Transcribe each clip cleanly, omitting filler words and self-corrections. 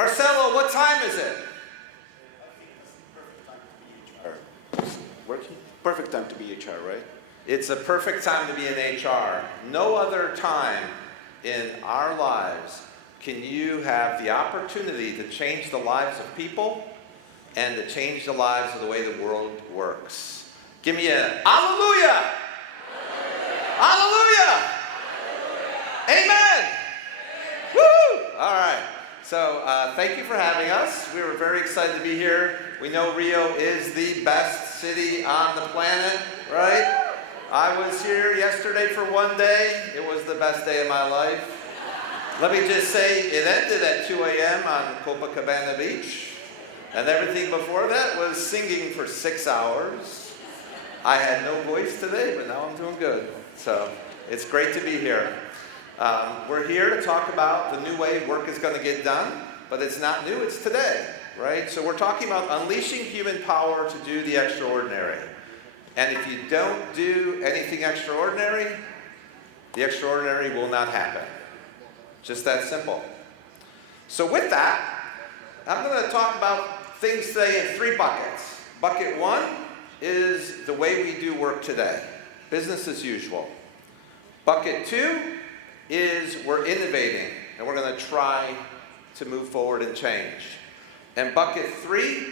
Marcelo, what time is it? Working? Perfect time to be HR, right? It's a perfect time to be in HR. No other time in our lives can you have the opportunity to change the lives of people and to change the lives of the way the world works. Give me a hallelujah! Hallelujah! Amen! Woo! All right. So thank you for having us. We were very excited to be here. We know Rio is the best city on the planet, right? I was here yesterday for one day. It was the best day of my life. Let me just say, it ended at 2 a.m. on Copacabana Beach. And everything before that was singing for 6 hours. I had no voice today, but now I'm doing good. So it's great to be here. We're here to talk about the new way work is going to get done, but it's not new, it's today, right? So we're talking about unleashing human power to do the extraordinary. And if you don't do anything extraordinary, the extraordinary will not happen. Just that simple. So with that, I'm going to talk about things today in 3 buckets. Bucket 1 is the way we do work today, business as usual. Bucket 2 is we're innovating, and we're going to try to move forward and change. And bucket 3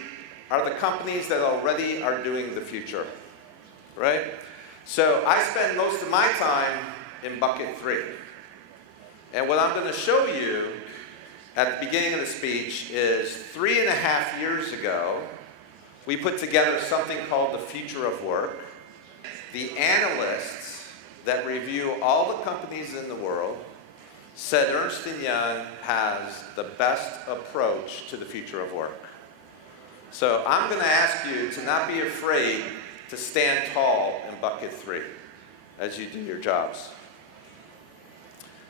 are the companies that already are doing the future, right? So I spend most of my time in bucket 3. And what I'm going to show you at the beginning of the speech is 3.5 years ago, we put together something called the Future of Work. The analysts that review all the companies in the world said Ernst & Young has the best approach to the future of work. So I'm going to ask you to not be afraid to stand tall in bucket 3 as you do your jobs.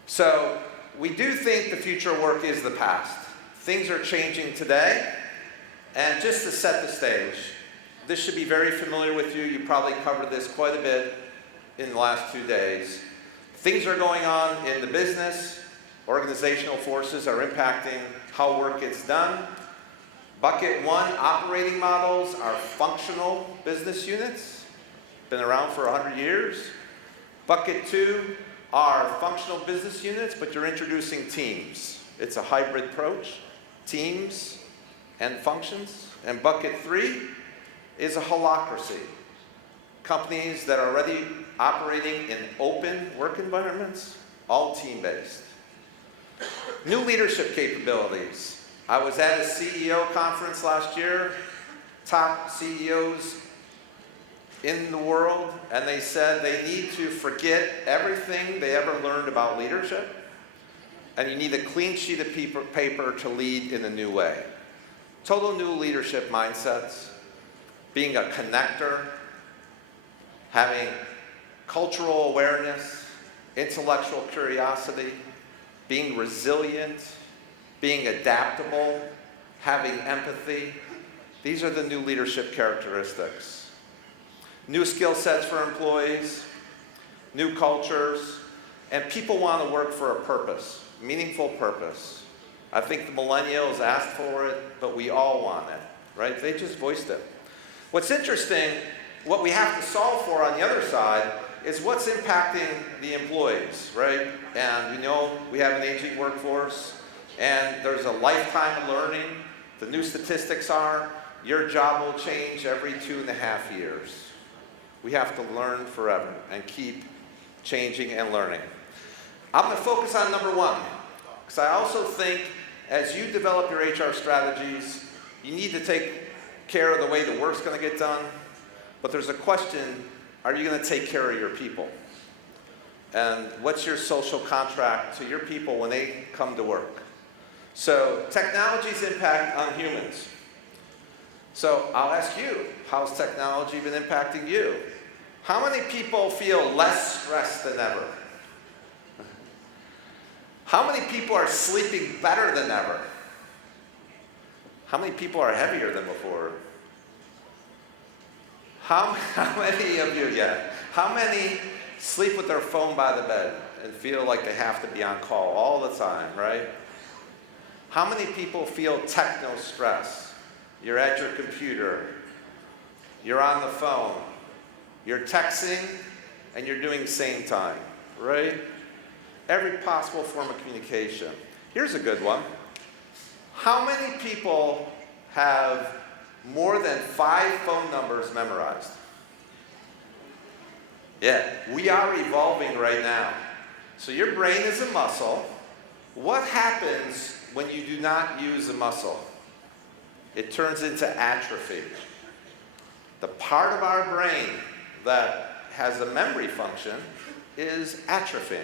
So we do think the future of work is the past. Things are changing today. And just to set the stage, this should be very familiar with you. You probably covered this quite a bit in the last 2 days. Things are going on in the business. Organizational forces are impacting how work gets done. Bucket 1, operating models are functional business units. Been around for 100 years. Bucket 2 are functional business units, but you're introducing teams. It's a hybrid approach, teams and functions. And bucket 3 is a holacracy. Companies that are already operating in open work environments, all team-based. New leadership capabilities. I was at a CEO conference last year, top CEOs in the world, and they said they need to forget everything they ever learned about leadership, and you need a clean sheet of paper to lead in a new way. Total new leadership mindsets, being a connector, having cultural awareness, intellectual curiosity, being resilient, being adaptable, having empathy. These are the new leadership characteristics. New skill sets for employees, new cultures, and people want to work for a purpose, meaningful purpose. I think the millennials asked for it, but we all want it, right? They just voiced it. What's interesting, what we have to solve for on the other side is what's impacting the employees, right? And we know we have an aging workforce, and there's a lifetime of learning. The new statistics are your job will change every 2.5 years. We have to learn forever and keep changing and learning. I'm going to focus on number 1, because I also think as you develop your HR strategies, you need to take care of the way the work's going to get done. But there's a question, are you going to take care of your people? And what's your social contract to your people when they come to work? So technology's impact on humans. So I'll ask you, how's technology been impacting you? How many people feel less stressed than ever? How many people are sleeping better than ever? How many people are heavier than before? How many of you, how many sleep with their phone by the bed and feel like they have to be on call all the time, right? How many people feel techno stress? You're at your computer, you're on the phone, you're texting, and you're doing same time, right? Every possible form of communication. Here's a good one. How many people have more than 5 phone numbers memorized? Yeah, we are evolving right now. So your brain is a muscle. What happens when you do not use a muscle? It turns into atrophy. The part of our brain that has a memory function is atrophying,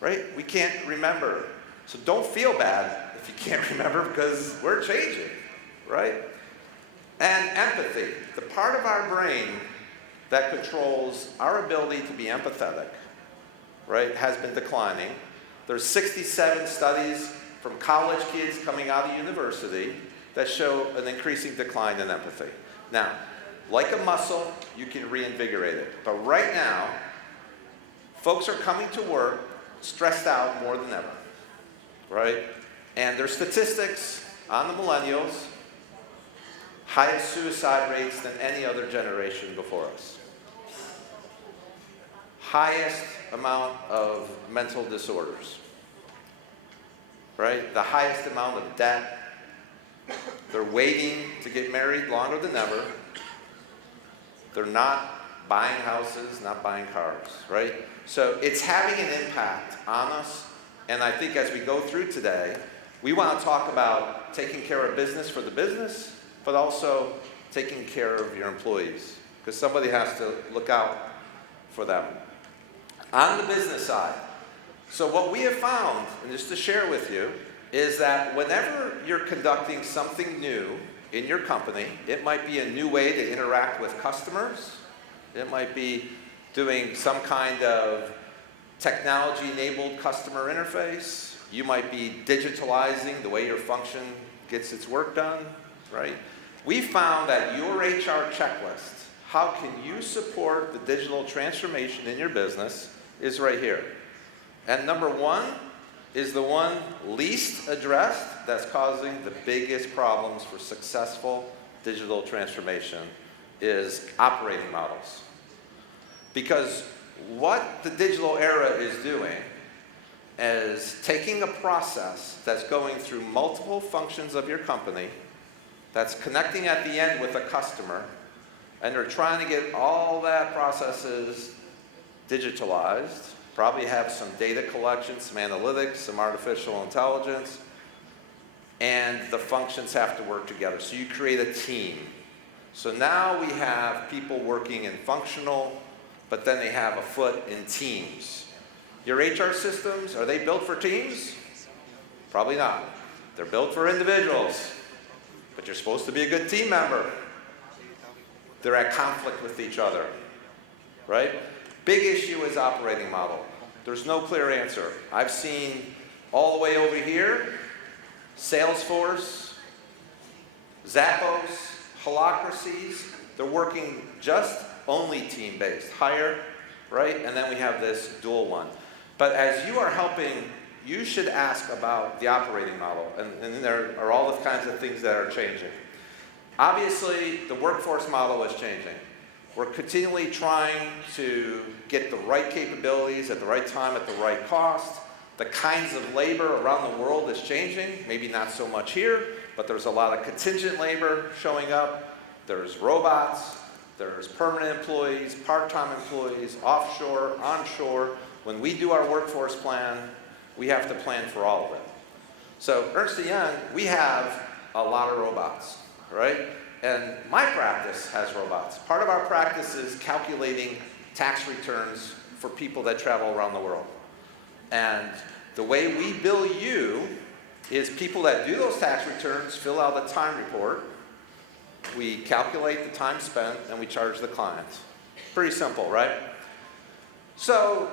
right? We can't remember. So don't feel bad if you can't remember, because we're changing, right? And empathy, the part of our brain that controls our ability to be empathetic, right, has been declining. There's 67 studies from college kids coming out of university that show an increasing decline in empathy. Now, like a muscle, you can reinvigorate it. But right now, folks are coming to work stressed out more than ever, right? And there's statistics on the millennials, highest suicide rates than any other generation before us. Highest amount of mental disorders, right? The highest amount of debt. They're waiting to get married longer than ever. They're not buying houses, not buying cars, right? So it's having an impact on us. And I think as we go through today, we want to talk about taking care of business for the business, but also taking care of your employees, because somebody has to look out for them. On the business side, so what we have found, and just to share with you, is that whenever you're conducting something new in your company, it might be a new way to interact with customers, it might be doing some kind of technology-enabled customer interface, you might be digitalizing the way your function gets its work done, right? We found that your HR checklist, how can you support the digital transformation in your business, is right here. And number 1 is the one least addressed that's causing the biggest problems for successful digital transformation, is operating models. Because what the digital era is doing is taking a process that's going through multiple functions of your company, that's connecting at the end with a customer, and they're trying to get all that processes digitalized, probably have some data collection, some analytics, some artificial intelligence, and the functions have to work together. So you create a team. So now we have people working in functional, but then they have a foot in teams. Your HR systems, are they built for teams? Probably not. They're built for individuals, but you're supposed to be a good team member. They're at conflict with each other, right? Big issue is operating model. There's no clear answer. I've seen all the way over here, Salesforce, Zappos, holacracies, they're working just only team-based, hire, right? And then we have this dual one. But as you are helping, you should ask about the operating model, and there are all the kinds of things that are changing. Obviously, the workforce model is changing. We're continually trying to get the right capabilities at the right time at the right cost. The kinds of labor around the world is changing, maybe not so much here, but there's a lot of contingent labor showing up. There's robots, there's permanent employees, part-time employees, offshore, onshore. When we do our workforce plan, we have to plan for all of it. So Ernst & Young, we have a lot of robots, right? And my practice has robots. Part of our practice is calculating tax returns for people that travel around the world. And the way we bill you is people that do those tax returns fill out a time report. We calculate the time spent, and we charge the client. Pretty simple, right? So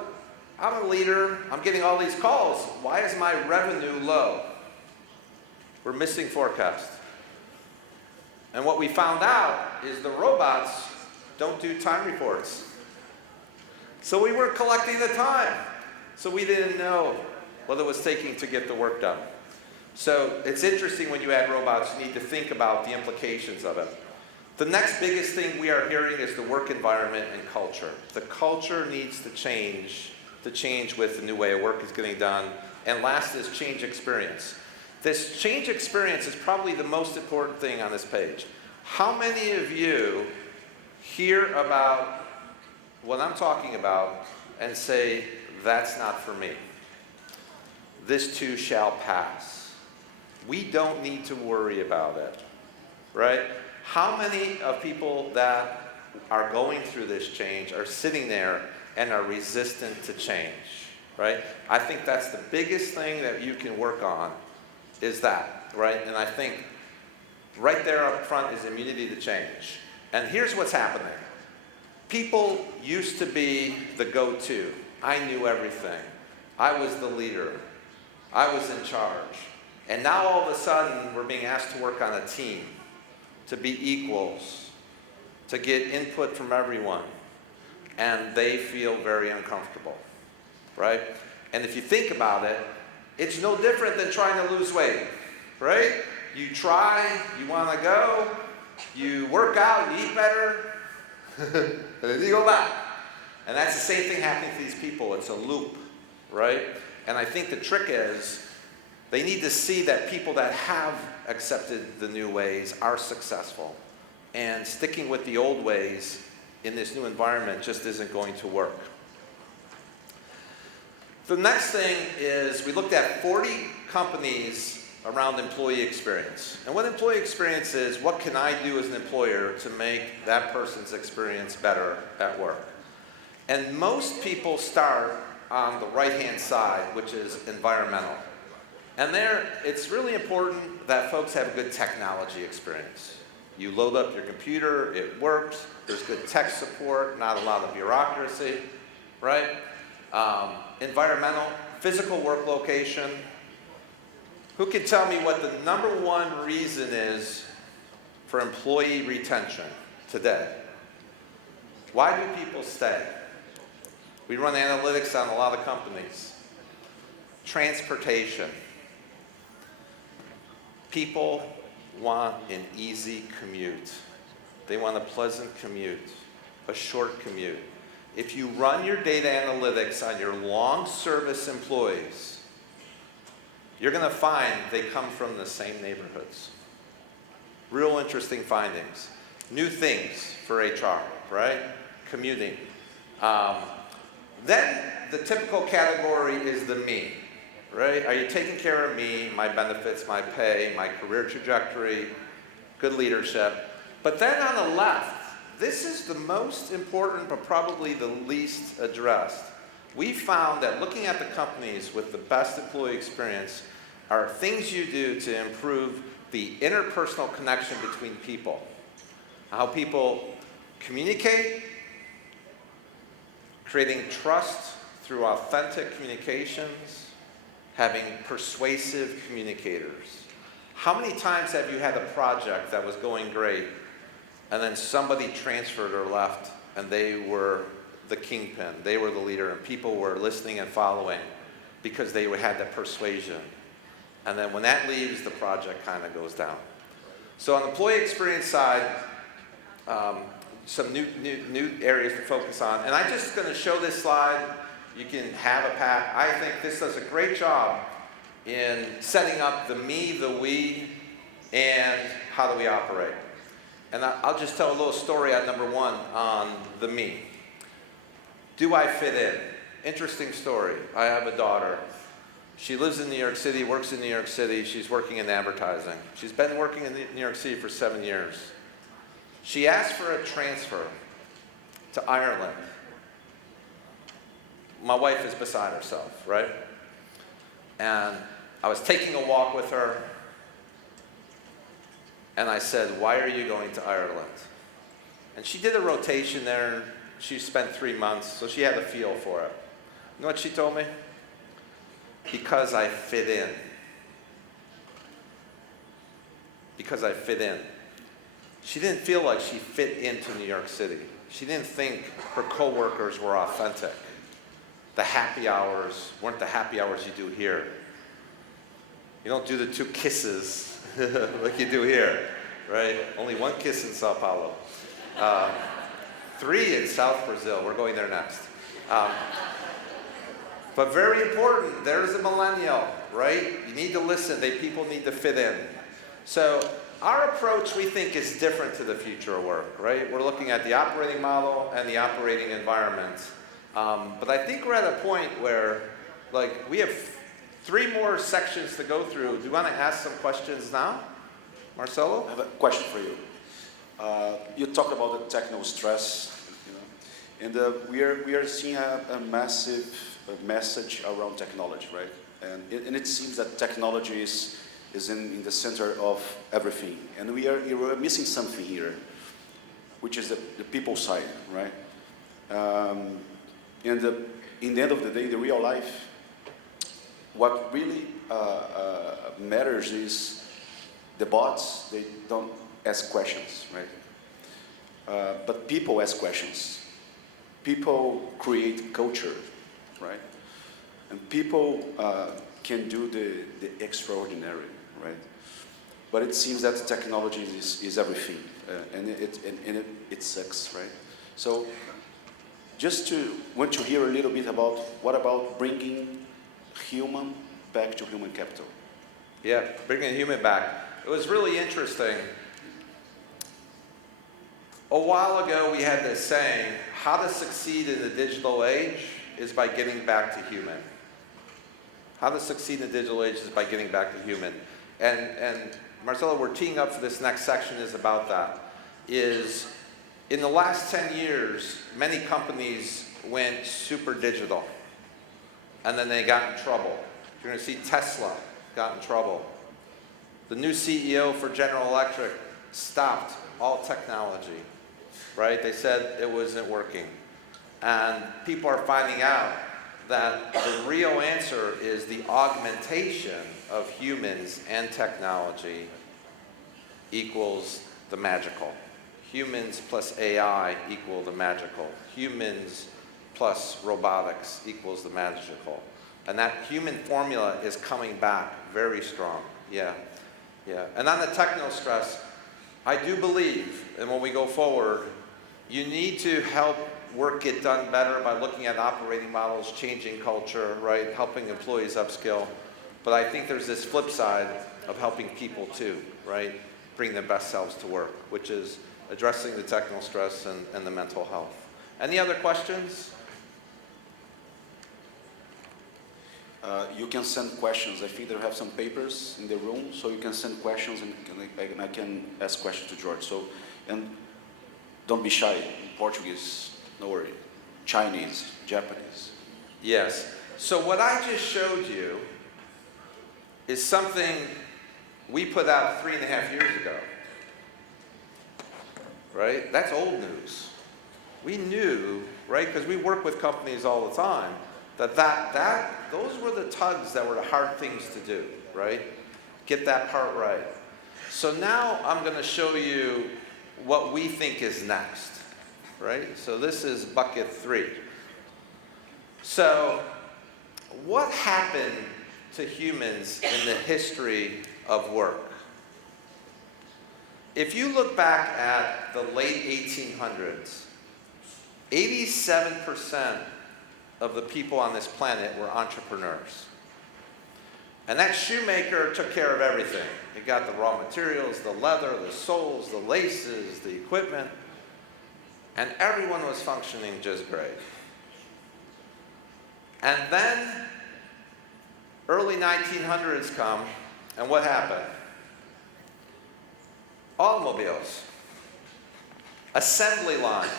I'm a leader. I'm getting all these calls. Why is my revenue low? We're missing forecast. And what we found out is the robots don't do time reports. So we weren't collecting the time. So we didn't know what it was taking to get the work done. So it's interesting when you add robots, you need to think about the implications of it. The next biggest thing we are hearing is the work environment and culture. The culture needs to change with the new way of work is getting done. And last is change experience. This change experience is probably the most important thing on this page. How many of you hear about what I'm talking about and say, that's not for me? This too shall pass. We don't need to worry about it, right? How many of people that are going through this change are sitting there and are resistant to change, right? I think that's the biggest thing that you can work on is that, right? And I think right there up front is immunity to change. And here's what's happening. People used to be the go-to. I knew everything. I was the leader. I was in charge. And now all of a sudden, we're being asked to work on a team, to be equals, to get input from everyone. And they feel very uncomfortable, right? And if you think about it, it's no different than trying to lose weight, right? You try, you want to go, you work out, you eat better, and then you go back. And that's the same thing happening to these people. It's a loop, right? And I think the trick is they need to see that people that have accepted the new ways are successful. And sticking with the old ways in this new environment just isn't going to work. The next thing is we looked at 40 companies around employee experience. And what employee experience is, what can I do as an employer to make that person's experience better at work? And most people start on the right-hand side, which is environmental. And there, it's really important that folks have a good technology experience. You load up your computer, it works, there's good tech support, not a lot of bureaucracy, right? Environmental, physical work location. Who can tell me what the number one reason is for employee retention today? Why do people stay? We run analytics on a lot of companies. Transportation. People want an easy commute. They want a pleasant commute, a short commute. If you run your data analytics on your long service employees, you're going to find they come from the same neighborhoods. Real interesting findings. New things for HR, right? Commuting. Then the typical category is the me, right? Are you taking care of me, my benefits, my pay, my career trajectory, good leadership? But then on the left, this is the most important but probably the least addressed. We found that looking at the companies with the best employee experience are things you do to improve the interpersonal connection between people. How people communicate, creating trust through authentic communications, having persuasive communicators. How many times have you had a project that was going great and then somebody transferred or left and they were the kingpin, they were the leader, and people were listening and following because they had that persuasion. And then when that leaves, the project kind of goes down. So on the employee experience side, some new areas to focus on. And I'm just going to show this slide. You can have a pack. I think this does a great job in setting up the me, the we, and how do we operate. And I'll just tell a little story on number one on the me. Do I fit in? Interesting story. I have a daughter. She lives in New York City, works in New York City. She's working in advertising. She's been working in New York City for 7 years. She asked for a transfer to Ireland. My wife is beside herself, right? And I was taking a walk with her, and I said, why are you going to Ireland? And she did a rotation there. She spent 3 months, so she had a feel for it. You know what she told me? Because I fit in. Because I fit in. She didn't feel like she fit into New York City. She didn't think her coworkers were authentic. The happy hours weren't the happy hours you do here. You don't do the 2 kisses like you do here, right? Only 1 kiss in Sao Paulo. 3 in South Brazil. We're going there next. But very important, there's a millennial, right? You need to listen. People need to fit in. So our approach, we think, is different to the future of work, right? We're looking at the operating model and the operating environment. But I think we're at a point where, like, we have 3 more sections to go through. Do you want to ask some questions now, Marcelo? I have a question for you. You talked about the techno stress, and we are seeing a massive message around technology, right? And it seems that technology is in the center of everything, and we're missing something here, which is the people side, right? In the end of the day, the real life, what really matters is the bots. They don't ask questions, right? But people ask questions. People create culture, right? And people can do the extraordinary, right? But it seems that technology is everything, and it sucks, right? So just want to hear a little bit about what about bringing human back to human capital. Yeah, bringing human back. It was really interesting. A while ago, we had this saying, how to succeed in the digital age is by getting back to human. How to succeed in the digital age is by getting back to human. And Marcelo, we're teeing up for this next section is about that. Is in the last 10 years, many companies went super digital. And then they got in trouble. You're going to see Tesla got in trouble. The new CEO for General Electric stopped all technology, right? They said it wasn't working. And people are finding out that the real answer is the augmentation of humans and technology equals the magical. Humans plus AI equal the magical. Humans plus robotics equals the magical. And that human formula is coming back very strong. Yeah. And on the techno stress, I do believe, and when we go forward, you need to help work get done better by looking at operating models, changing culture, right? Helping employees upskill. But I think there's this flip side of helping people too, right? Bring their best selves to work, which is addressing the techno stress and the mental health. Any other questions? You can send questions. I think they have some papers in the room, so you can send questions, and I can ask questions to George. So, and don't be shy. Portuguese, no worry. Chinese, Japanese. Yes. So what I just showed you is something we put out 3.5 years ago. Right? That's old news. We knew, right, because we work with companies all the time, that those were the tugs that were the hard things to do, right? Get that part right. So now I'm going to show you what we think is next, right? So this is bucket 3. So what happened to humans in the history of work? If you look back at the late 1800s, 87% of the people on this planet were entrepreneurs. And that shoemaker took care of everything. He got the raw materials, the leather, the soles, the laces, the equipment, and everyone was functioning just great. And then early 1900s come, and what happened? Automobiles, assembly lines.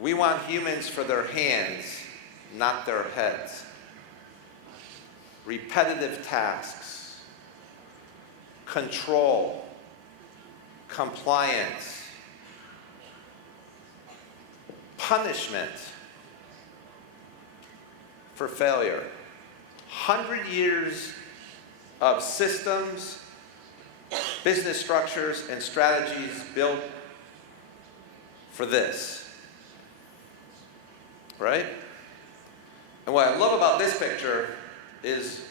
We want humans for their hands, not their heads. Repetitive tasks, control, compliance, punishment for failure. 100 years of systems, business structures, and strategies built for this. Right? And what I love about this picture is,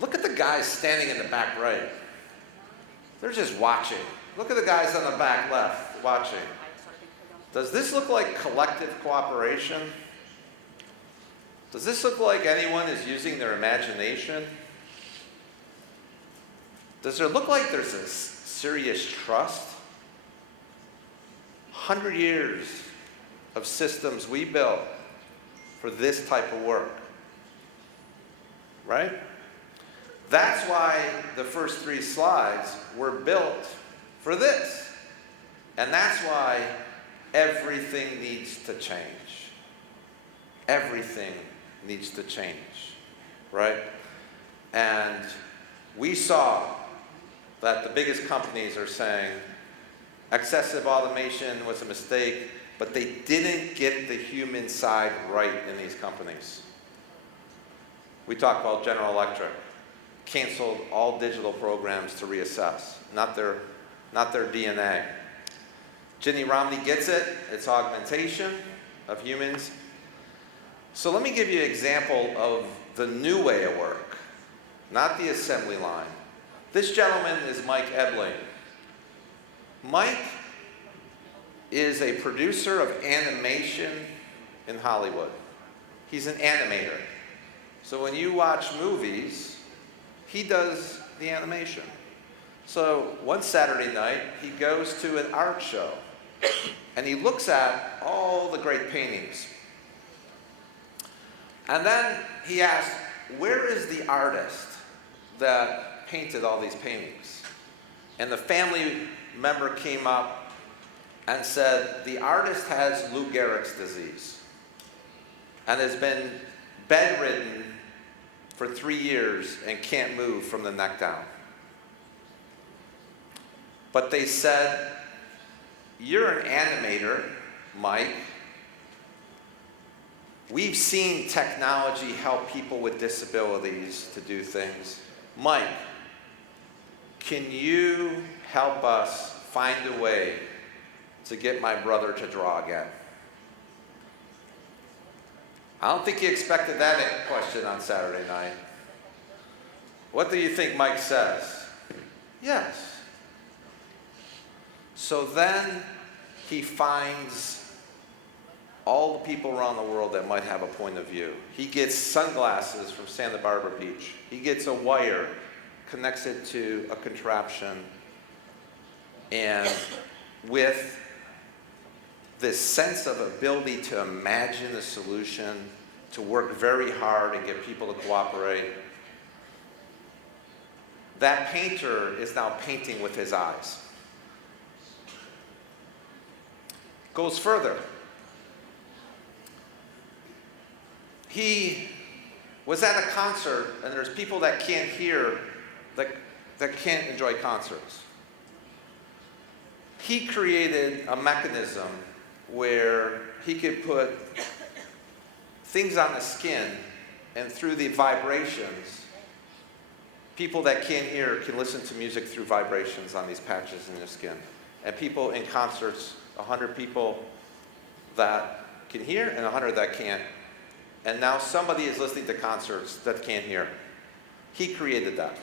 look at the guys standing in the back right. They're just watching. Look at the guys on the back left watching. Does this look like collective cooperation? Does this look like anyone is using their imagination? Does it look like there's a serious trust? 100 years of systems we built for this type of work, right? That's why the first 3 slides were built for this. And that's why everything needs to change. Everything needs to change, right? And we saw that the biggest companies are saying excessive automation was a mistake, but they didn't get the human side right in these companies. We talked about General Electric, canceled all digital programs to reassess, not their DNA. Ginny Romney gets it, it's augmentation of humans. So let me give you an example of the new way of work, not the assembly line. This gentleman is Mike Ebling. Mike is a producer of animation in Hollywood. He's an animator. So when you watch movies, he does the animation. So one Saturday night, he goes to an art show, and he looks at all the great paintings. And then he asks, where is the artist that painted all these paintings? And the family member came up and said, the artist has Lou Gehrig's disease and has been bedridden for 3 years and can't move from the neck down. But they said, you're an animator, Mike. We've seen technology help people with disabilities to do things. Mike, can you help us find a way to get my brother to draw again? I don't think he expected that question on Saturday night. What do you think Mike says? Yes. So then he finds all the people around the world that might have a point of view. He gets sunglasses from Santa Barbara Beach. He gets a wire, connects it to a contraption, and with this sense of ability to imagine a solution, to work very hard and get people to cooperate, that painter is now painting with his eyes. Goes further. He was at a concert, and there's people that can't hear, that can't enjoy concerts. He created a mechanism where he could put things on the skin, and through the vibrations, people that can't hear can listen to music through vibrations on these patches in their skin. And people in concerts, 100 people that can hear and 100 that can't. And now somebody is listening to concerts that can't hear. He created that.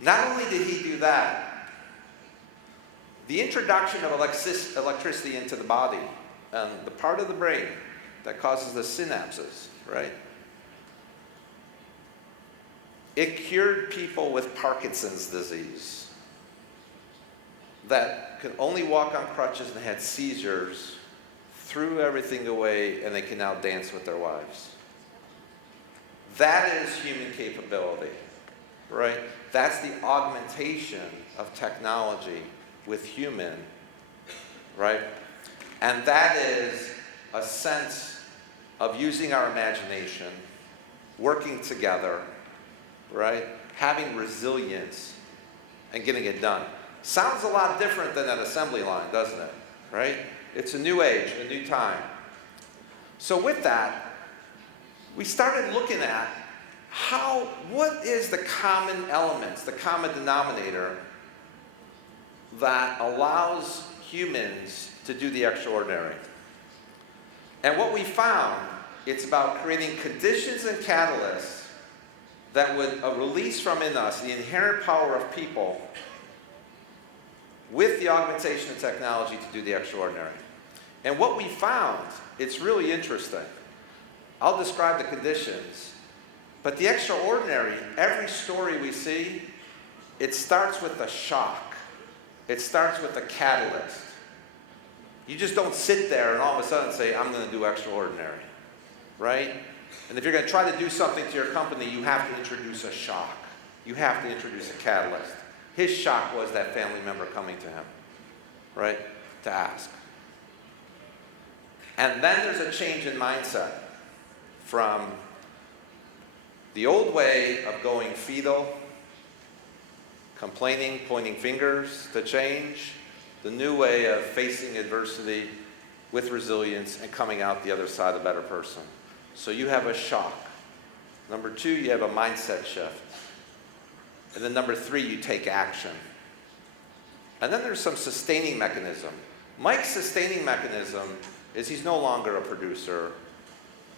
Not only did he do that, the introduction of electricity into the body, the part of the brain that causes the synapses, right? It cured people with Parkinson's disease that could only walk on crutches and had seizures, threw everything away, and they can now dance with their wives. That is human capability, right? That's the augmentation of technology with human, right? And that is a sense of using our imagination, working together, right? Having resilience and getting it done. Sounds a lot different than an assembly line, doesn't it? Right? It's a new age, a new time. So with that, we started looking at what is the common elements, the common denominator that allows humans to do the extraordinary. And what we found it's about creating conditions and catalysts that would release from in us the inherent power of people with the augmentation of technology to do the extraordinary. And what we found, it's really interesting. I'll describe the conditions, but the extraordinary, every story we see, it starts with a shock. It starts with a catalyst. You just don't sit there and all of a sudden say, I'm going to do extraordinary, right? And if you're going to try to do something to your company, you have to introduce a shock. You have to introduce a catalyst. His shock was that family member coming to him, right, to ask. And then there's a change in mindset from the old way of going fetal, complaining, pointing fingers, to change the new way of facing adversity with resilience and coming out the other side a better person. So you have a shock. Number two, you have a mindset shift. And then number three, you take action. And then there's some sustaining mechanism. Mike's sustaining mechanism is he's no longer a producer,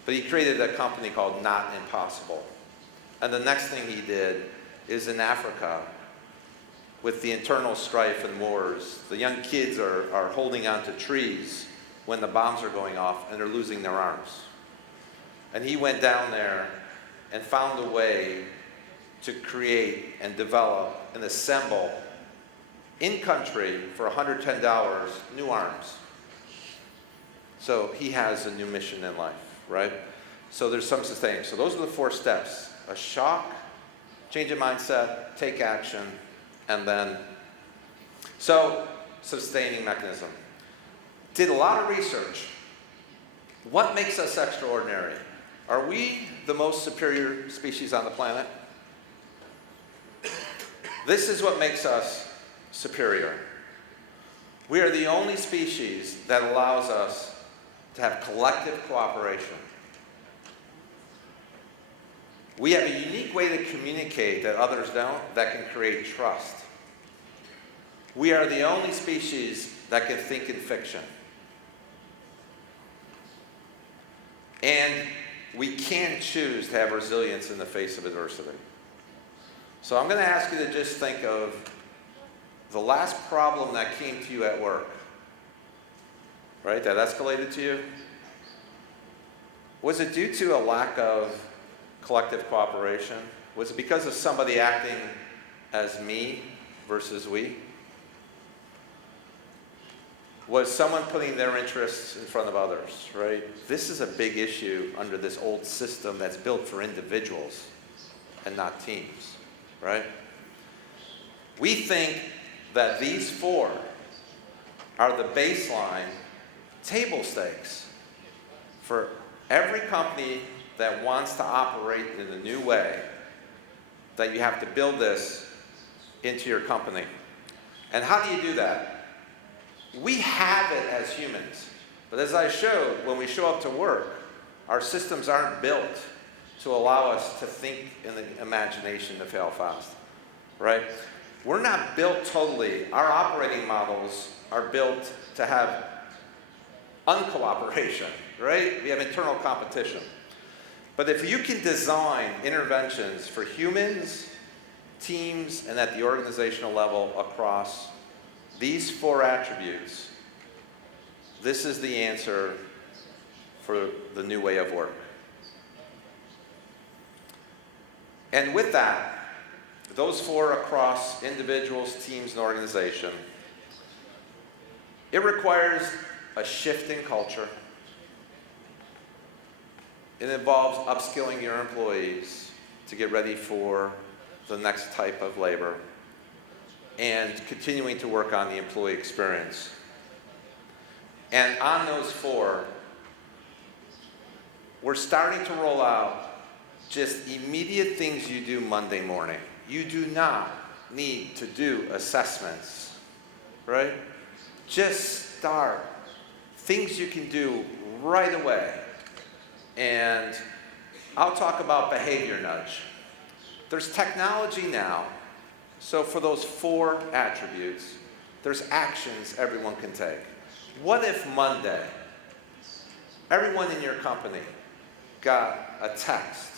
but he created a company called Not Impossible. And the next thing he did is in Africa, with the internal strife and wars, the young kids are holding onto trees when the bombs are going off and they're losing their arms. And he went down there and found a way to create and develop and assemble in country for $110 new arms. So he has a new mission in life, right? So there's some sustaining. So those are the 4 steps. A shock, change of mindset, take action, and then, so sustaining mechanism. Did a lot of research. What makes us extraordinary? Are we the most superior species on the planet? This is what makes us superior. We are the only species that allows us to have collective cooperation. We have a unique way to communicate that others don't, that can create trust. We are the only species that can think in fiction. And we can choose to have resilience in the face of adversity. So I'm going to ask you to just think of the last problem that came to you at work, right? That escalated to you. Was it due to a lack of collective cooperation? Was it because of somebody acting as me versus we? Was someone putting their interests in front of others, right? This is a big issue under this old system that's built for individuals and not teams, right? We think that these 4 are the baseline table stakes for every company that wants to operate in a new way, that you have to build this into your company. And how do you do that? We have it as humans, but as I showed, when we show up to work, our systems aren't built to allow us to think in the imagination to fail fast, right? We're not built totally. Our operating models are built to have uncooperation, right? We have internal competition. But if you can design interventions for humans, teams, and at the organizational level across these 4 attributes, this is the answer for the new way of work. And with that, those 4 across individuals, teams, and organization, it requires a shift in culture. It involves upskilling your employees to get ready for the next type of labor and continuing to work on the employee experience. And on those 4, we're starting to roll out just immediate things you do Monday morning. You do not need to do assessments, right? Just start. Things you can do right away. And I'll talk about behavior nudge. There's technology now, so for those 4 attributes, there's actions everyone can take. What if Monday, everyone in your company got a text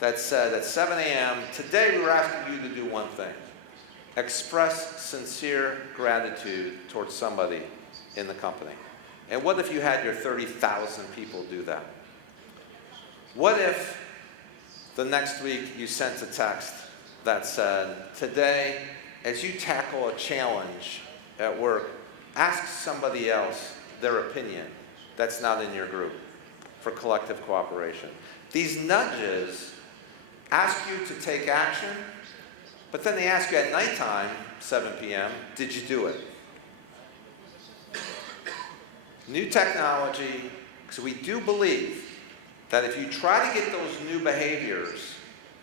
that said at 7 a.m., today we're asking you to do one thing. Express sincere gratitude towards somebody in the company. And what if you had your 30,000 people do that? What if the next week you sent a text that said, today, as you tackle a challenge at work, ask somebody else their opinion that's not in your group for collective cooperation. These nudges ask you to take action, but then they ask you at nighttime, 7 p.m., did you do it? New technology, because we do believe that if you try to get those new behaviors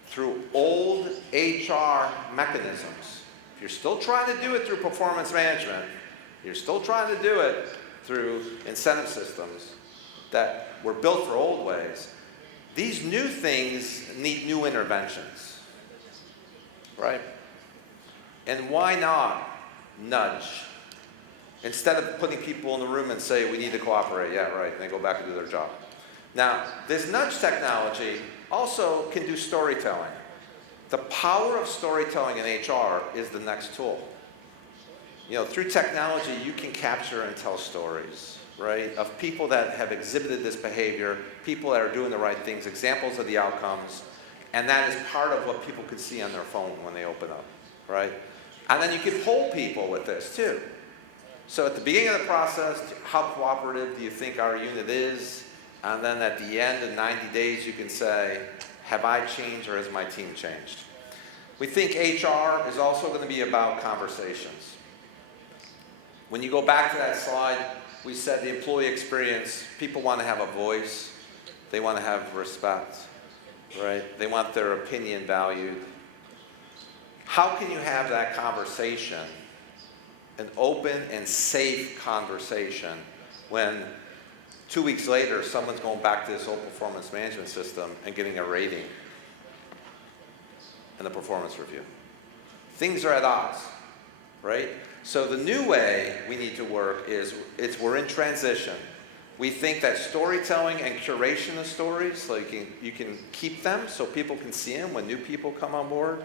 through old HR mechanisms, if you're still trying to do it through performance management, you're still trying to do it through incentive systems that were built for old ways, these new things need new interventions, right? And why not nudge? Instead of putting people in the room and say, we need to cooperate, yeah, right, and they go back and do their job. Now, this nudge technology also can do storytelling. The power of storytelling in HR is the next tool. You know, through technology, you can capture and tell stories, right, of people that have exhibited this behavior, people that are doing the right things, examples of the outcomes, and that is part of what people can see on their phone when they open up, right? And then you can poll people with this, too. So at the beginning of the process, how cooperative do you think our unit is? And then at the end of 90 days, you can say, have I changed or has my team changed? We think HR is also going to be about conversations. When you go back to that slide, we said the employee experience, people want to have a voice. They want to have respect, right? They want their opinion valued. How can you have that conversation, an open and safe conversation, when 2 weeks later someone's going back to this old performance management system and getting a rating in the performance review? Things are at odds, right? So the new way we need to work is we're in transition. We think that storytelling and curation of stories, so you can keep them so people can see them when new people come on board.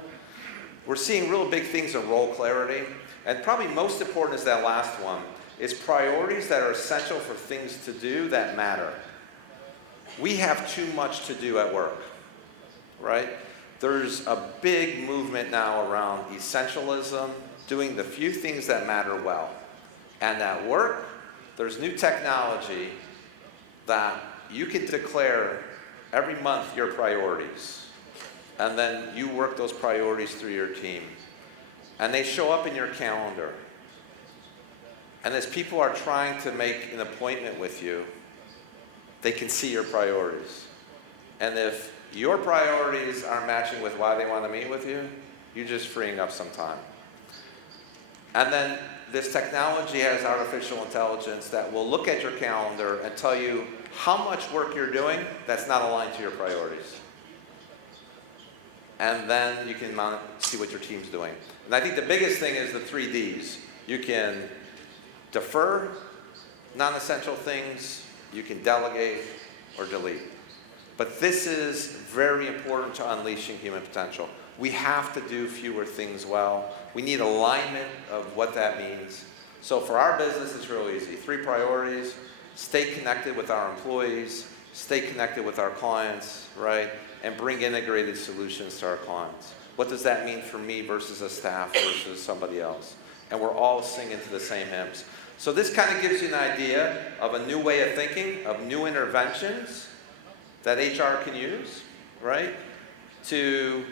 We're seeing real big things in role clarity. And probably most important is that last one, is priorities that are essential for things to do that matter. We have too much to do at work, right? There's a big movement now around essentialism, doing the few things that matter well. And at work, there's new technology that you can declare every month your priorities. And then you work those priorities through your team. And they show up in your calendar. And as people are trying to make an appointment with you, they can see your priorities. And if your priorities are matching with why they want to meet with you, you're just freeing up some time. And then this technology has artificial intelligence that will look at your calendar and tell you how much work you're doing that's not aligned to your priorities. And then you can see what your team's doing. And I think the biggest thing is the 3 Ds. You can defer non-essential things, you can delegate or delete. But this is very important to unleashing human potential. We have to do fewer things well. We need alignment of what that means. So for our business, it's real easy. 3 priorities: stay connected with our employees, stay connected with our clients, right? And bring integrated solutions to our clients. What does that mean for me versus a staff versus somebody else? And we're all singing to the same hymns. So this kind of gives you an idea of a new way of thinking, of new interventions that HR can use, right? To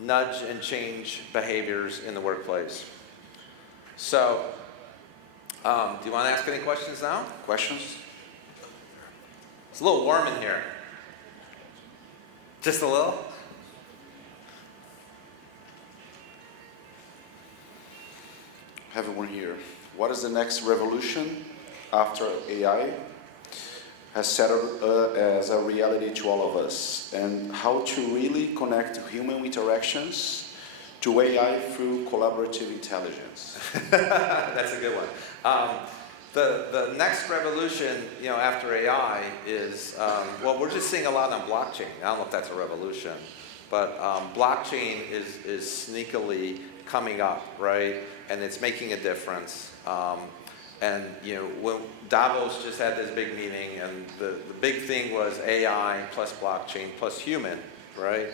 nudge and change behaviors in the workplace. So, do you want to ask any questions now? Questions? It's a little warm in here. Just a little? I have one here. What is the next revolution after AI has settled as a reality to all of us? And how to really connect human interactions to AI through collaborative intelligence? That's a good one. The next revolution, after AI is, well, we're just seeing a lot on blockchain. I don't know if that's a revolution, but blockchain is sneakily coming up, right? And it's making a difference. And when Davos just had this big meeting, and the big thing was AI plus blockchain plus human, right,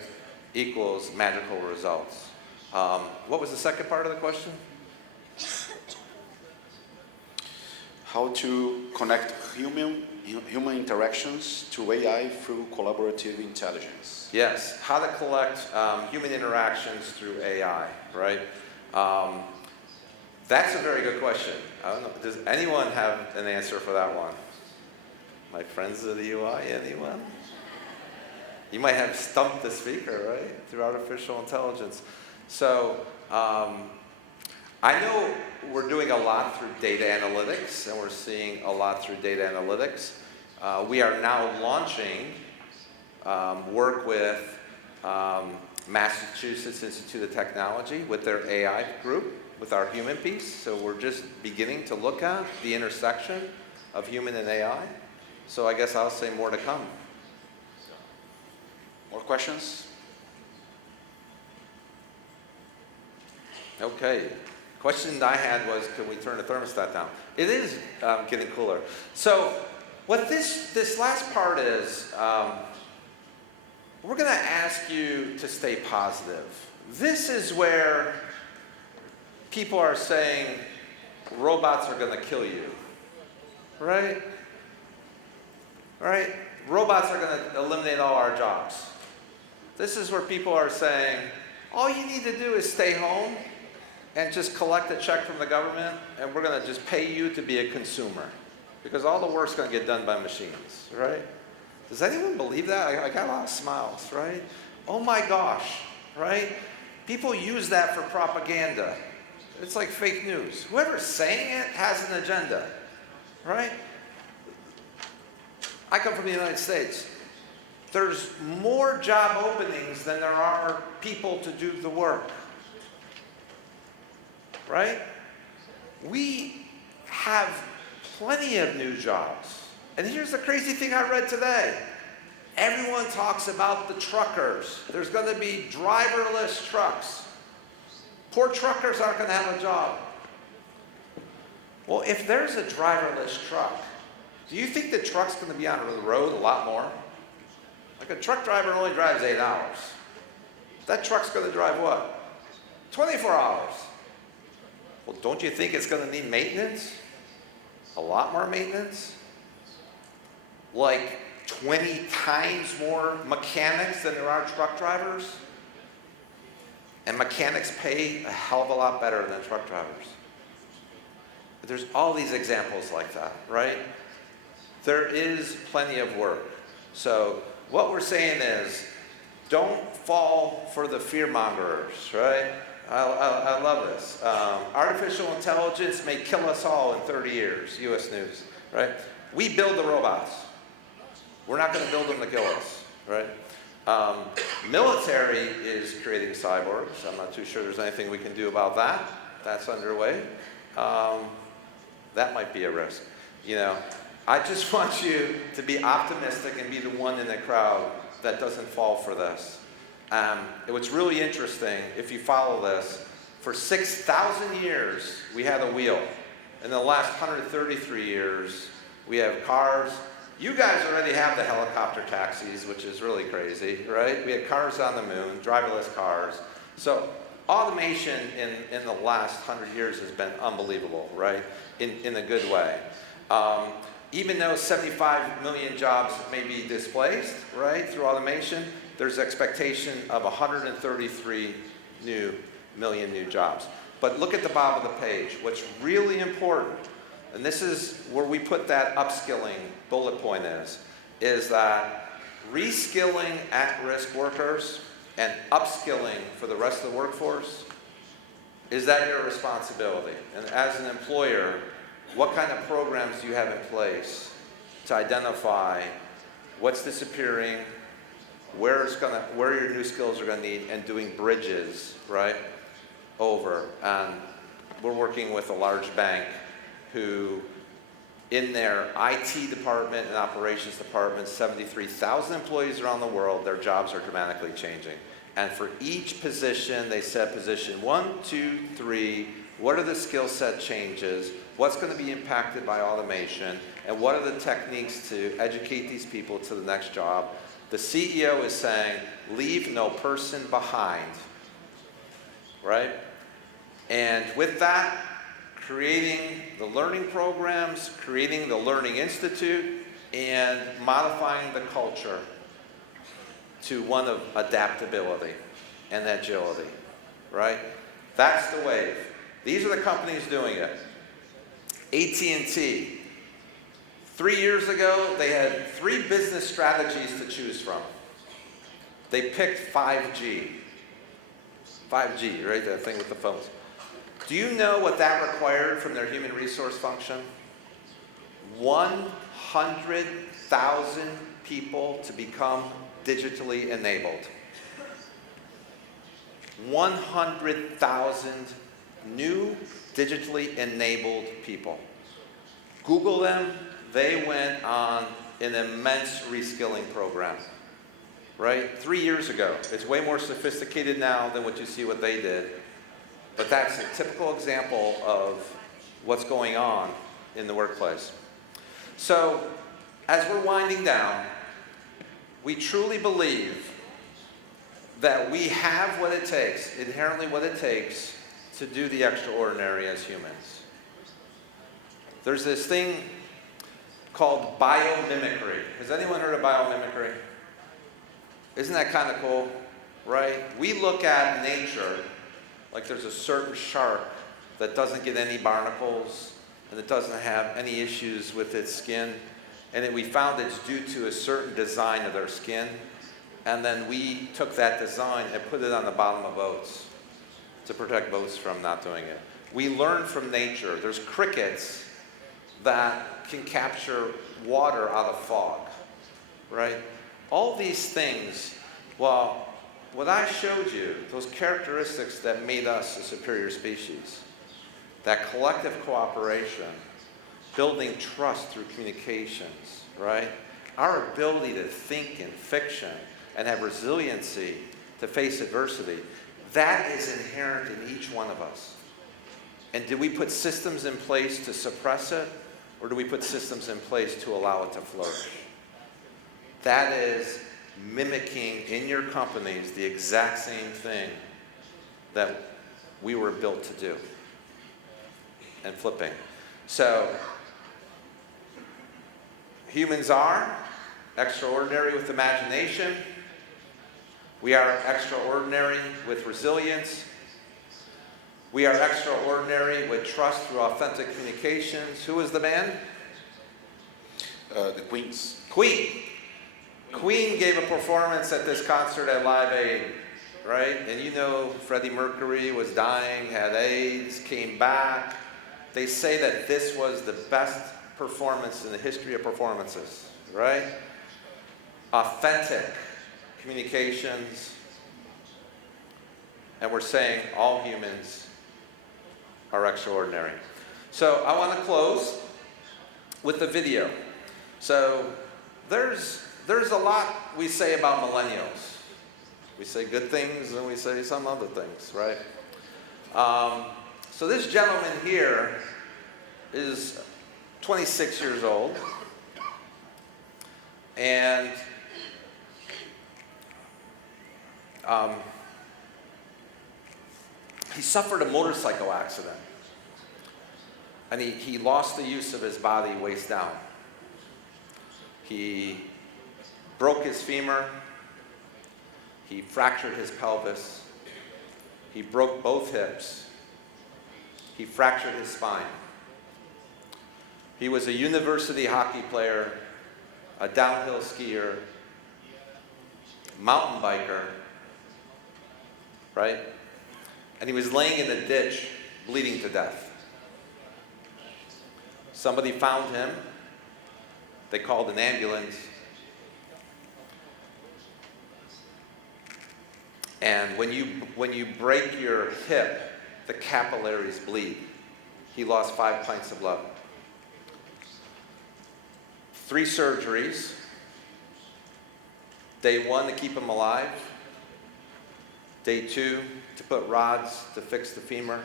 equals magical results. What was the second part of the question? How to connect human interactions to AI through collaborative intelligence. Yes, how to collect human interactions through AI, right? That's a very good question. I don't know, does anyone have an answer for that one? My friends of the UI, anyone? You might have stumped the speaker, right, through artificial intelligence. So, I know we're doing a lot through data analytics, and we're seeing a lot through data analytics. We are now launching work with Massachusetts Institute of Technology with their AI group, with our human piece. So we're just beginning to look at the intersection of human and AI. So I guess I'll say more to come. More questions? Okay. Question I had was, can we turn the thermostat down? It is getting cooler. So what this last part is, we're going to ask you to stay positive. This is where people are saying robots are going to kill you, right? Right? Robots are going to eliminate all our jobs. This is where people are saying, all you need to do is stay home and just collect a check from the government, and we're going to just pay you to be a consumer, because all the work's going to get done by machines, right? Does anyone believe that? I got a lot of smiles, right? Oh my gosh, right? People use that for propaganda. It's like fake news. Whoever's saying it has an agenda, right? I come from the United States. There's more job openings than there are people to do the work. Right? We have plenty of new jobs. And here's the crazy thing I read today. Everyone talks about the truckers. There's going to be driverless trucks. Poor truckers aren't going to have a job. Well, if there's a driverless truck, do you think the truck's going to be on the road a lot more? Like, a truck driver only drives 8 hours. That truck's going to drive what? 24 hours. Well, don't you think it's going to need maintenance? A lot more maintenance? Like 20 times more mechanics than there are truck drivers? And mechanics pay a hell of a lot better than truck drivers. But there's all these examples like that, right? There is plenty of work. So what we're saying is, don't fall for the fear-mongers, right? I love this. Artificial intelligence may kill us all in 30 years, U.S. News, right? We build the robots. We're not going to build them to kill us, right? Military is creating cyborgs. I'm not too sure there's anything we can do about that. That's underway. That might be a risk. I just want you to be optimistic and be the one in the crowd that doesn't fall for this. What's really interesting, if you follow this, for 6,000 years, we had a wheel. In the last 133 years, we have cars. You guys already have the helicopter taxis, which is really crazy, right? We had cars on the moon, driverless cars. So automation in the last 100 years has been unbelievable, right? In a good way. Even though 75 million jobs may be displaced, right, through automation, there's expectation of 133 million new jobs. But look at the bottom of the page. What's really important, and this is where we put that upskilling bullet point is that reskilling at-risk workers and upskilling for the rest of the workforce, is that your responsibility? And as an employer, what kind of programs do you have in place to identify what's disappearing, where your new skills are going to need, and doing bridges, right, over? And we're working with a large bank who In their IT department and operations department, 73,000 employees around the world, their jobs are dramatically changing. And for each position, they said position 1, 2, 3, what are the skill set changes? What's going to be impacted by automation? And what are the techniques to educate these people to the next job? The CEO is saying, leave no person behind, right? And with that, creating the learning programs, creating the Learning Institute, and modifying the culture to one of adaptability and agility, right? That's the wave. These are the companies doing it. AT&T, 3 years ago, they had 3 business strategies to choose from. They picked 5G. 5G, right? That thing with the phones. Do you know what that required from their human resource function? 100,000 people to become digitally enabled. 100,000 new digitally enabled people. Google them, they went on an immense reskilling program, right? 3 years ago. It's way more sophisticated now than what you see what they did. But that's a typical example of what's going on in the workplace. So, as we're winding down, we truly believe that we have what it takes, inherently what it takes, to do the extraordinary as humans. There's this thing called biomimicry. Has anyone heard of biomimicry? Isn't that kind of cool, right? We look at nature like there's a certain shark that doesn't get any barnacles and it doesn't have any issues with its skin. And we found it's due to a certain design of their skin. And then we took that design and put it on the bottom of boats to protect boats from not doing it. We learn from nature. There's crickets that can capture water out of fog, right? All these things, well, what I showed you, those characteristics that made us a superior species, that collective cooperation, building trust through communications, right? Our ability to think in fiction and have resiliency to face adversity, that is inherent in each one of us. And do we put systems in place to suppress it, or do we put systems in place to allow it to flourish? That is mimicking in your companies the exact same thing that we were built to do, and flipping. So, humans are extraordinary with imagination. We are extraordinary with resilience. We are extraordinary with trust through authentic communications. Who is the band? The Queens. Queen gave a performance at this concert at Live Aid, right? And you know Freddie Mercury was dying, had AIDS, came back. They say that this was the best performance in the history of performances, right? Authentic communications. And we're saying all humans are extraordinary. So I want to close with the video. So there's a lot we say about millennials. We say good things and we say some other things, right? So this gentleman here is 26 years old. And he suffered a motorcycle accident. And he lost the use of his body waist down. He broke his femur. He fractured his pelvis. He broke both hips. He fractured his spine. He was a university hockey player, a downhill skier, mountain biker, right? And he was laying in the ditch, bleeding to death. Somebody found him. They called an ambulance. And when you break your hip, the capillaries bleed. He lost 5 pints of blood. 3 surgeries. Day 1 to keep him alive. Day 2 to put rods to fix the femur.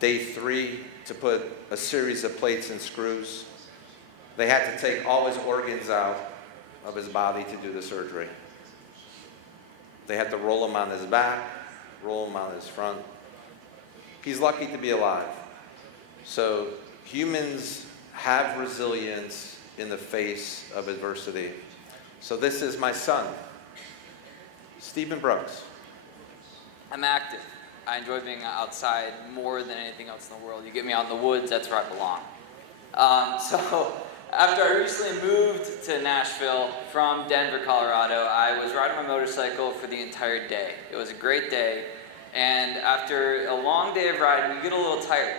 Day 3 to put a series of plates and screws. They had to take all his organs out of his body to do the surgery. They had to roll him on his back, roll him on his front. He's lucky to be alive. So humans have resilience in the face of adversity. So this is my son, Stephen Brooks. I'm active. I enjoy being outside more than anything else in the world. You get me out in the woods, that's where I belong. So after I recently moved to Nashville from Denver, Colorado, I was riding my motorcycle for the entire day. It was a great day, and after a long day of riding, you get a little tired.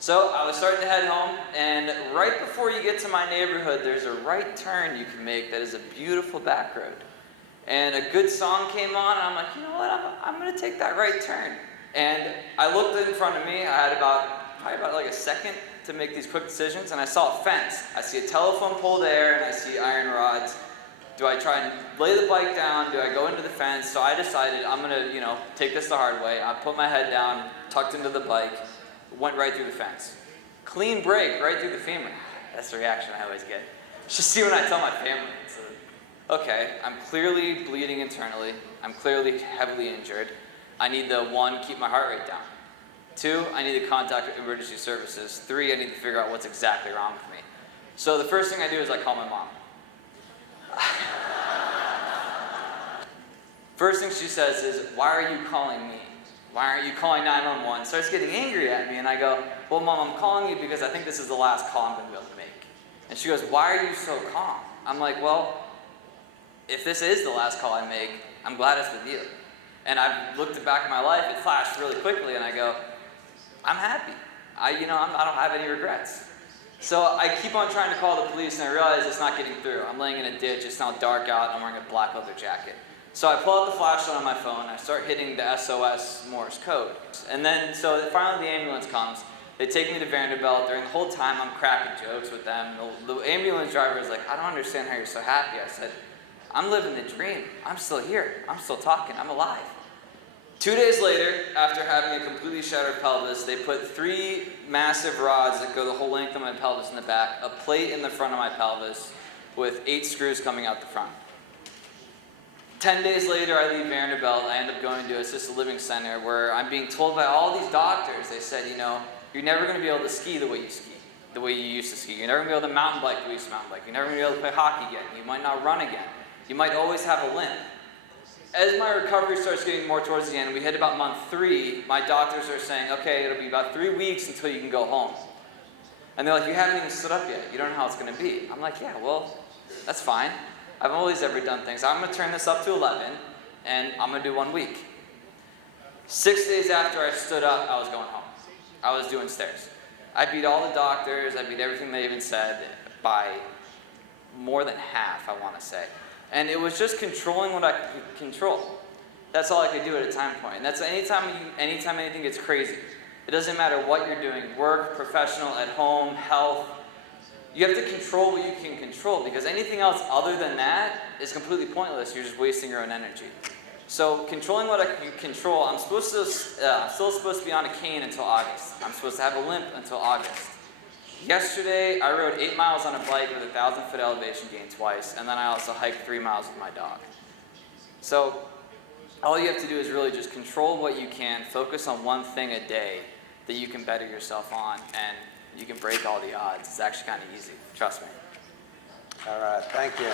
So I was starting to head home, and right before you get to my neighborhood, there's a right turn you can make that is a beautiful back road. And a good song came on, and I'm like, you know what, I'm going to take that right turn. And I looked in front of me. I had probably about like a second to make these quick decisions, and I saw a fence. I see a telephone pole there, and I see iron rods. Do I try and lay the bike down? Do I go into the fence? So I decided I'm going to, take this the hard way. I put my head down, tucked into the bike, went right through the fence. Clean break right through the femur. That's the reaction I always get. Just see when I tell my family. Okay, I'm clearly bleeding internally. I'm clearly heavily injured. I need to, 1, keep my heart rate down. 2, I need to contact emergency services. 3, I need to figure out what's exactly wrong with me. So the first thing I do is I call my mom. First thing she says is, why are you calling me? Why aren't you calling 911? Starts getting angry at me, and I go, well, Mom, I'm calling you because I think this is the last call I'm going to be able to make. And she goes, why are you so calm? I'm like, well, if this is the last call I make, I'm glad it's with you. And I looked back at my life, it flashed really quickly, and I go, I'm happy. I don't have any regrets. So I keep on trying to call the police, and I realize it's not getting through. I'm laying in a ditch, it's now dark out, I'm wearing a black leather jacket. So I pull out the flashlight on my phone, I start hitting the SOS Morse code. And then, so finally the ambulance comes. They take me to Vanderbilt. During the whole time, I'm cracking jokes with them. The ambulance driver is like, I don't understand how you're so happy. I said, I'm living the dream. I'm still here. I'm still talking. I'm alive. 2 days later, after having a completely shattered pelvis, they put 3 massive rods that go the whole length of my pelvis in the back, a plate in the front of my pelvis with 8 screws coming out the front. 10 days later, I leave Vanderbilt. I end up going to assisted living center where I'm being told by all these doctors, they said, you're never going to be able to ski the way you ski, the way you used to ski. You're never going to be able to mountain bike the way you used to mountain bike. You're never going to be able to play hockey again. You might not run again. You might always have a limp. As my recovery starts getting more towards the end, we hit about month 3, my doctors are saying, okay, it'll be about 3 weeks until you can go home. And they're like, you haven't even stood up yet. You don't know how it's going to be. I'm like, yeah, well, that's fine. I've always ever done things. I'm going to turn this up to 11, and I'm going to do 1 week. 6 days after I stood up, I was going home. I was doing stairs. I beat all the doctors. I beat everything they even said by more than half, I want to say. And it was just controlling what I could control. That's all I could do at a time point. And that's anytime anything gets crazy. It doesn't matter what you're doing, work, professional, at home, health. You have to control what you can control, because anything else other than that is completely pointless. You're just wasting your own energy. So controlling what I can control, I'm still supposed to be on a cane until August. I'm supposed to have a limp until August. Yesterday, I rode 8 miles on a bike with a 1,000-foot elevation gain twice, and then I also hiked 3 miles with my dog. So all you have to do is really just control what you can, focus on one thing a day that you can better yourself on, and you can break all the odds. It's actually kind of easy. Trust me. All right, thank you.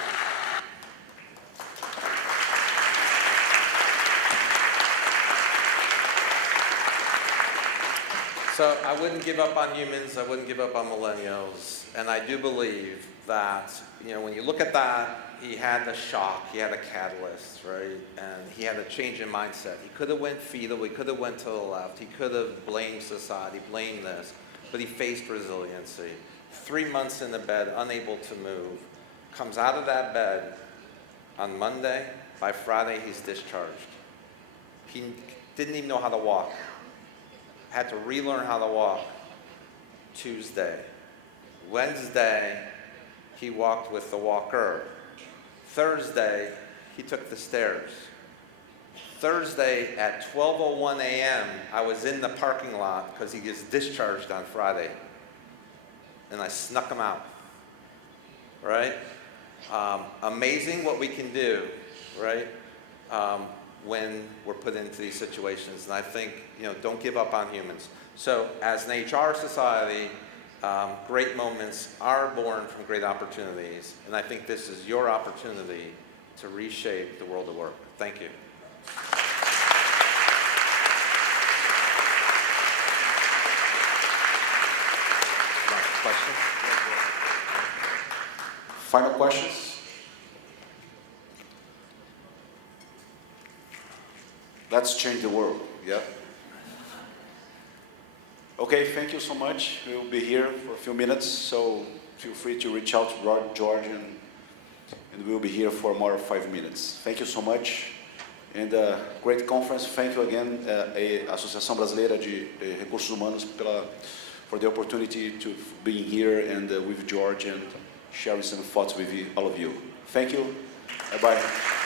So I wouldn't give up on humans, I wouldn't give up on millennials, and I do believe that, when you look at that, he had the shock, he had a catalyst, right? And he had a change in mindset. He could have went fetal, he could have went to the left, he could have blamed society, blamed this, but he faced resiliency. 3 months in the bed, unable to move, comes out of that bed on Monday. By Friday, he's discharged. He didn't even know how to walk. Had to relearn how to walk. Tuesday, Wednesday, he walked with the walker. Thursday, he took the stairs. Thursday at 12:01 a.m., I was in the parking lot because he gets discharged on Friday. And I snuck him out, right? Amazing what we can do, right? When we're put into these situations. And I think, don't give up on humans. So as an HR society, great moments are born from great opportunities. And I think this is your opportunity to reshape the world of work. Thank you. Question? Final questions? Let's change the world. Yep. Okay, thank you so much. We'll be here for a few minutes, so feel free to reach out to George, and we'll be here for more 5 minutes. Thank you so much. And great conference. Thank you again, a Associação Brasileira de Recursos Humanos, for the opportunity to being here and with George and sharing some thoughts with all of you. Thank you. Bye-bye.